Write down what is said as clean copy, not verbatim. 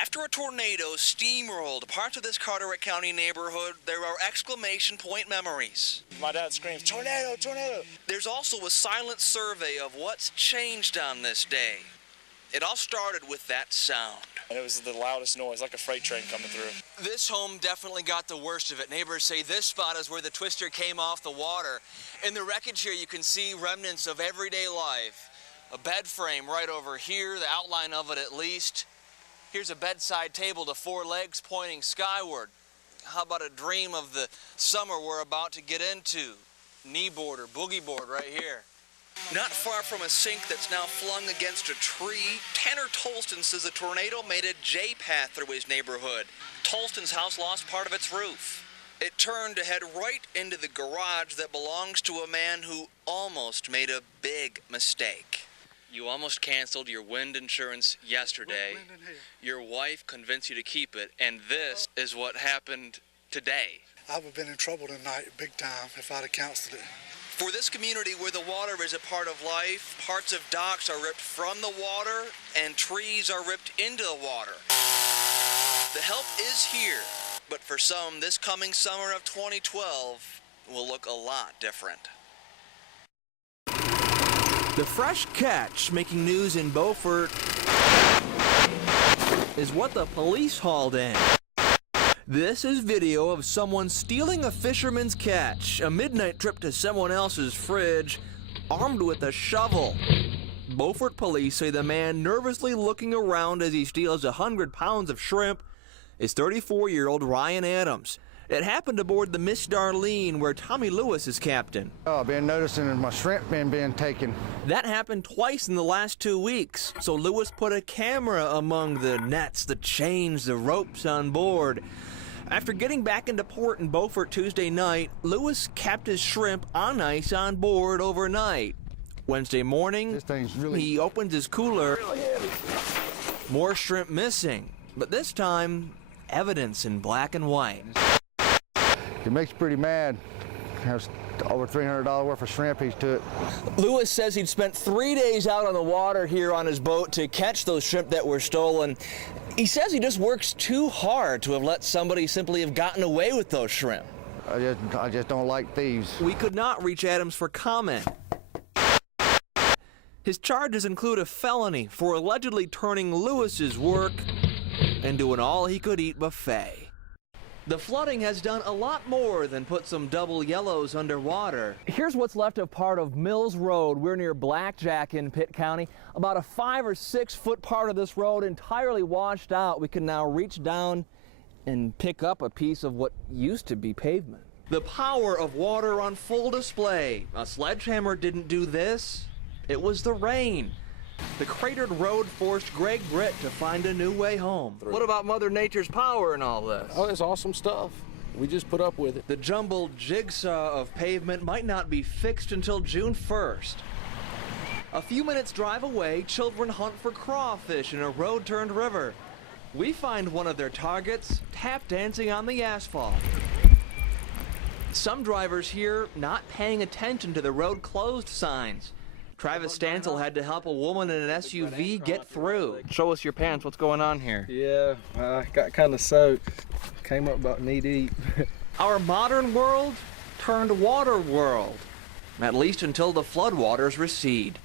After a tornado steamrolled parts of this Carteret County neighborhood, there are exclamation point memories. My dad screams, "Tornado, tornado!" There's also a silent survey of what's changed on this day. It all started with that sound. And it was the loudest noise, like a freight train coming through. This home definitely got the worst of it. Neighbors say this spot is where the twister came off the water. In the wreckage here, you can see remnants of everyday life. A bed frame right over here, the outline of it at least. Here's a bedside table to 4 legs pointing skyward. How about a dream of the summer we're about to get into? Knee board or boogie board right here. Not far from a sink that's now flung against a tree, Tanner Tolston says the tornado made a J-path through his neighborhood. Tolston's house lost part of its roof. It turned to head right into the garage that belongs to a man who almost made a big mistake. You almost canceled your wind insurance yesterday. Your wife convinced you to keep it, and this is what happened today. I would have been in trouble tonight, big time, if I'd have canceled it. For this community where the water is a part of life, parts of docks are ripped from the water and trees are ripped into the water. The help is here, but for some, this coming summer of 2012 will look a lot different. The fresh catch making news in Beaufort is what the police hauled in. This is video of someone stealing a fisherman's catch, a midnight trip to someone else's fridge, armed with a shovel. Beaufort police say the man nervously looking around as he steals 100 pounds of shrimp is 34-year-old Ryan Adams. It happened aboard the Miss Darlene, where Tommy Lewis is captain. Oh, I've been noticing my shrimp being taken. That happened twice in the last 2 weeks, so Lewis put a camera among the nets, the chains, the ropes on board. After getting back into port in Beaufort Tuesday night, Lewis kept his shrimp on ice on board overnight. Wednesday morning, he opens his cooler. More shrimp missing, but this time, evidence in black and white. It makes you pretty mad. There's over $300 worth of shrimp he's took. Lewis says he'd spent 3 days out on the water here on his boat to catch those shrimp that were stolen. He says he just works too hard to have let somebody simply have gotten away with those shrimp. I just don't like thieves. We could not reach Adams for comment. His charges include a felony for allegedly turning Lewis's work into an all-he-could-eat buffet. The flooding has done a lot more than put some double yellows underwater. Here's what's left of part of Mills Road. We're near Blackjack in Pitt County. About a 5 or 6 foot part of this road entirely washed out. We can now reach down and pick up a piece of what used to be pavement. The power of water on full display. A sledgehammer didn't do this. It was the rain. The cratered road forced Greg Britt to find a new way home. What about Mother Nature's power in all this? Oh, it's awesome stuff. We just put up with it. The jumbled jigsaw of pavement might not be fixed until June 1st. A few minutes drive away, children hunt for crawfish in a road-turned river. We find one of their targets tap dancing on the asphalt. Some drivers here not paying attention to the road closed signs. Travis Stansel had to help a woman in an SUV get through. Show us your pants. What's going on here? Yeah, I got kind of soaked. Came up about knee deep. Our modern world turned water world, at least until the floodwaters recede.